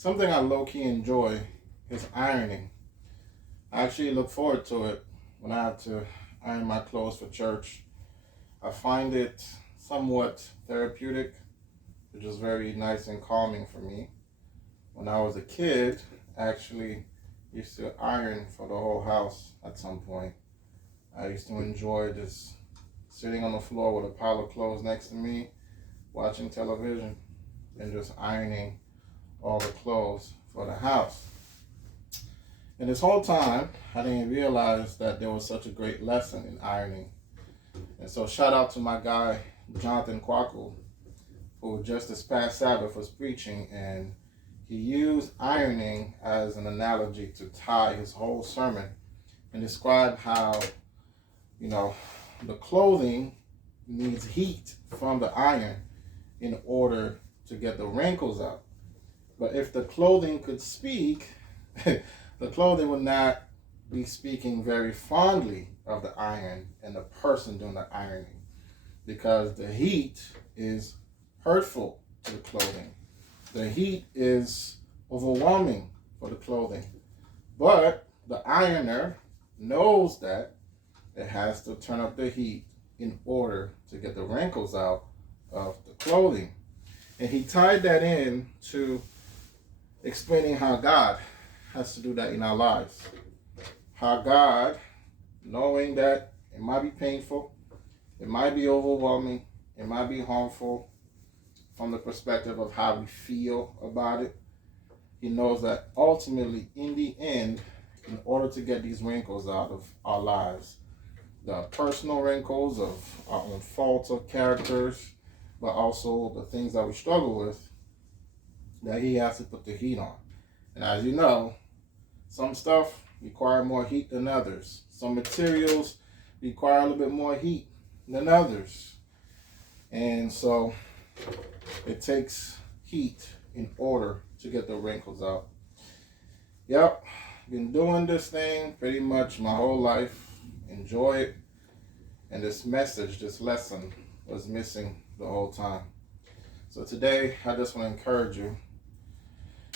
Something I low-key enjoy is ironing. I actually look forward to it when I have to iron my clothes for church. I find it somewhat therapeutic, which is very nice and calming for me. When I was a kid, I actually used to iron for the whole house at some point. I used to enjoy just sitting on the floor with a pile of clothes next to me, watching television, and just ironing all the clothes for the house. And this whole time, I didn't realize that there was such a great lesson in ironing. And so shout out to my guy, Jonathan Kwaku, who just this past Sabbath was preaching, and he used ironing as an analogy to tie his whole sermon and describe how, the clothing needs heat from the iron in order to get the wrinkles out. But if the clothing could speak, the clothing would not be speaking very fondly of the iron and the person doing the ironing, because the heat is hurtful to the clothing. The heat is overwhelming for the clothing. But the ironer knows that it has to turn up the heat in order to get the wrinkles out of the clothing. And he tied that in to explaining how God has to do that in our lives. How God, knowing that it might be painful, it might be overwhelming, it might be harmful from the perspective of how we feel about it, he knows that ultimately, in the end, in order to get these wrinkles out of our lives, the personal wrinkles of our own faults of characters, but also the things that we struggle with, that he has to put the heat on. And as you know, some stuff require more heat than others. Some materials require a little bit more heat than others. And so it takes heat in order to get the wrinkles out. Yep, been doing this thing pretty much my whole life. Enjoy it. And this message, this lesson was missing the whole time. So today, I just want to encourage you.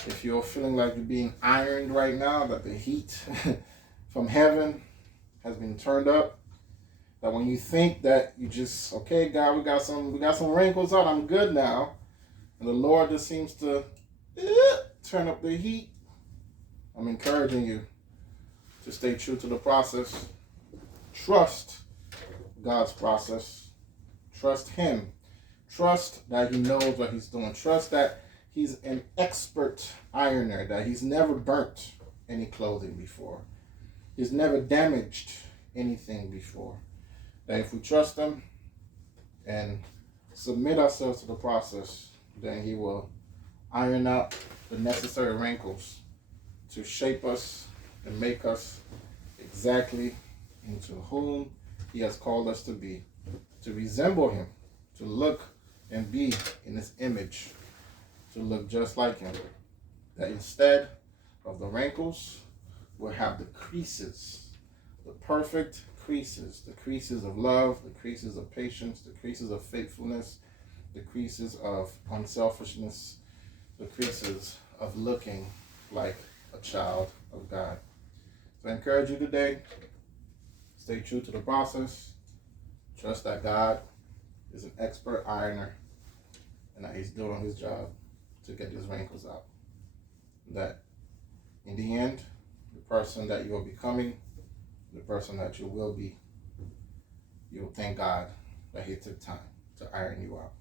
If you're feeling like you're being ironed right now, that the heat from heaven has been turned up, that when you think that you just, okay, God, we got some wrinkles out, I'm good now, and the Lord just seems to turn up the heat, I'm encouraging you to stay true to the process. Trust God's process. Trust Him. Trust that He knows what He's doing. Trust that He's an expert ironer, that He's never burnt any clothing before. He's never damaged anything before. That if we trust Him and submit ourselves to the process, then He will iron out the necessary wrinkles to shape us and make us exactly into whom He has called us to be, to resemble Him, to look and be in His image, to look just like Him. That instead of the wrinkles, we'll have the creases, the perfect creases, the creases of love, the creases of patience, the creases of faithfulness, the creases of unselfishness, the creases of looking like a child of God. So I encourage you today, stay true to the process. Trust that God is an expert ironer and that He's doing His job to get these wrinkles out. That in the end, the person that you are becoming, the person that you will be, you'll thank God that He took time to iron you out.